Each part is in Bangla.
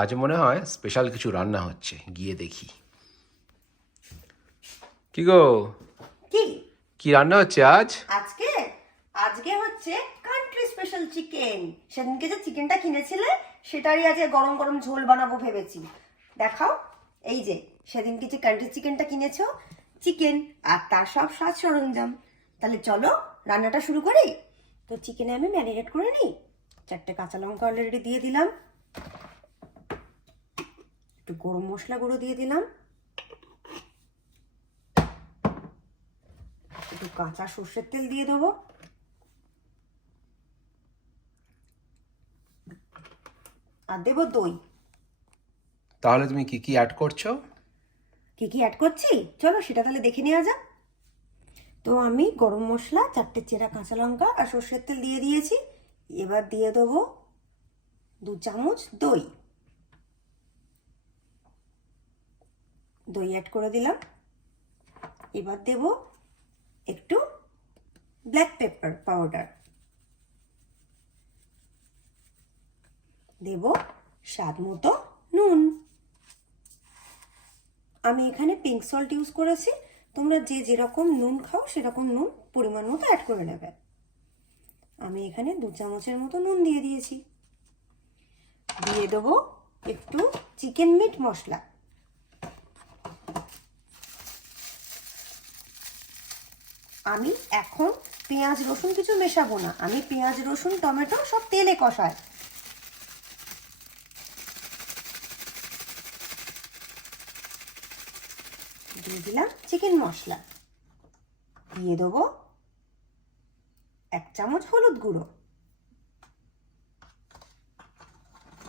আজ মনে হয় স্পেশাল কিছু রান্না হচ্ছে, গিয়ে দেখি। কি গো, কি কি রান্না হচ্ছে আজ? আজকে আজকে হচ্ছে কান্ট্রি স্পেশাল চিকেন। সেদিনকে যে চিকেনটা কিনেছিলে সেটারই আজকে গরম গরম ঝোল বানাবো ভেবেছি। দেখাও, এই যে সেদিনকে যে কান্ট্রি চিকেনটা কিনেছো, চিকেন আর তার সব সাজ সরঞ্জাম। তাহলে চলো রান্নাটা শুরু করি। তো চিকেনে আমি ম্যারিনেট করে নিই। 4টে কাঁচা লঙ্কা অলরেডি দিয়ে দিলাম, একটু গরম মশলা গুঁড়ো দিয়ে দিলাম, একটু কাঁচা সর্ষের তেল দিয়ে দেবো, আর দেবো দই। তাহলে তুমি কি কি অ্যাড করছো? কি কি অ্যাড করছি চলো সেটা তাহলে দেখে নেওয়া যাক। তো আমি গরম মশলা, 4টে চেরা কাঁচা লঙ্কা আর সর্ষের তেল দিয়ে দিয়েছি। এবার দিয়ে দেবো 2 চামচ দই। দই অ্যাড করে দিলাম। এবার দেব একটু ব্ল্যাক পেপার পাউডার, দেব স্বাদ মতো নুন। আমি এখানে পিঙ্ক সল্ট ইউজ করেছি, তোমরা যে যেরকম নুন খাও সেরকম নুন পরিমাণ মতো অ্যাড করে নেবে। আমি এখানে 2 চামচের মতো নুন দিয়ে দিয়েছি। দিয়ে দেবো একটু চিকেন মিট মশলা। আমি এখন পেঁয়াজ রসুন কিছু মেশাবো না, আমি পেঁয়াজ রসুন টমেটো সব তেলে কষাই। দিয়ে দিলাম চিকেন মশলা, দিয়ে দেবো 1 চামচ হলুদ গুঁড়ো,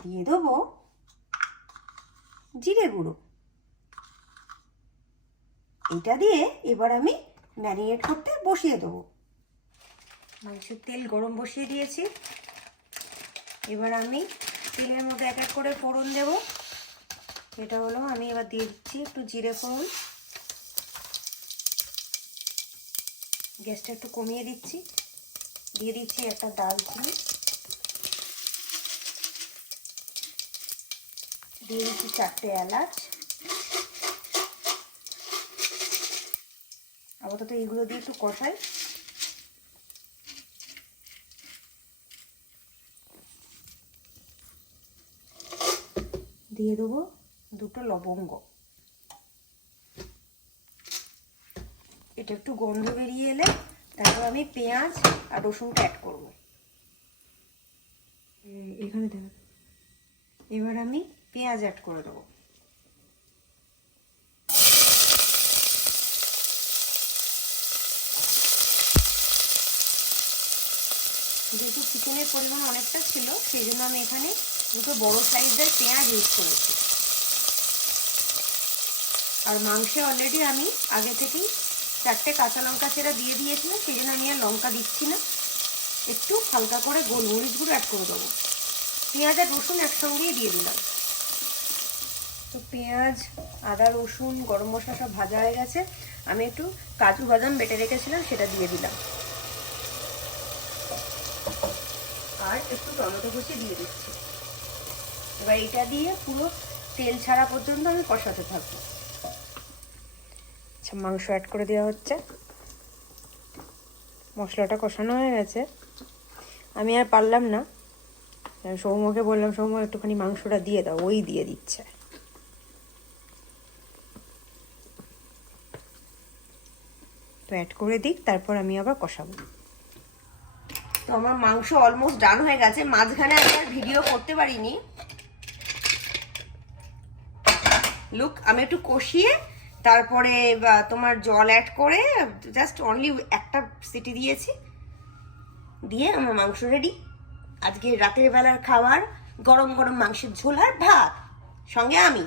দিয়ে দেবো জিরে গুঁড়ো। এটা দিয়ে এবার আমি ম্যারিনেট করতে বসিয়ে দেবো। মাংসের তেল গরম বসিয়ে দিয়েছি। এবার আমি তেলের মধ্যে এক এক করে ফোড়ন দেব। এটা হলো, আমি এবার দিয়ে দিচ্ছি একটু জিরে ফোড়ন। গ্যাসটা একটু কমিয়ে দিচ্ছি। দিয়ে দিচ্ছি একটা দারচিনি, দিয়ে দিচ্ছি 4টে এলাচ। আপাতত এইগুলো দিয়ে একটু কষাই। দিয়ে দেবো 2টো লবঙ্গ। এটা একটু গন্ধ বেরিয়ে এলে তারপর আমি পেঁয়াজ আর রসুনটা অ্যাড করবো। এখানে দেবো। এবার আমি পেঁয়াজ অ্যাড করে দেবো। যেহেতু চিকেনের পরিমাণ অনেকটা ছিল সেই জন্য আমি এখানে 2টো বড় সাইজের পেঁয়াজ ইউজ করেছি। আর মাংসে অলরেডি আমি আগে থেকেই 4টে কাঁচা লঙ্কা চেরা দিয়ে দিয়েছিলাম, সেই জন্য আমি আর লঙ্কা দিচ্ছি না। একটু হালকা করে গোলমরিচ গুঁড়ো অ্যাড করে দেবো। পেঁয়াজ আর রসুন একসঙ্গেই দিয়ে দিলাম। তো পেঁয়াজ, আদা, রসুন, গরম মশলা সব ভাজা হয়ে গেছে। আমি একটু কাজু বাদাম বেটে রেখেছিলাম সেটা দিয়ে দিলাম, আর একটু টমেটো কুচি দিয়ে দিচ্ছি। এবার এটা দিয়ে পুরো তেল ছাড়া পর্যন্ত আমি কষাতে থাকবো। আচ্ছা, মাংস অ্যাড করে দেওয়া হচ্ছে। মশলাটা কষানো হয়ে গেছে। আমি আর পারলাম না, সৌম্যকে বললাম সৌম্য একটুখানি মাংসটা দিয়ে দাও, ওই দিয়ে দিচ্ছে। তো অ্যাড করে দিক, তারপর আমি আবার কষাবো। তো আমার মাংস অলমোস্ট ডান হয়ে গেছে। মাঝখানে আমি আর ভিডিও করতে পারিনি। লুক, আমি একটু কষিয়ে তারপরে তোমার জল অ্যাড করে জাস্ট অনলি একটা সিটি দিয়েছি, দিয়ে আমার মাংস রেডি। আজকে রাতের বেলার খাবার গরম গরম মাংসের ঝোল আর ভাত, সঙ্গে আমি।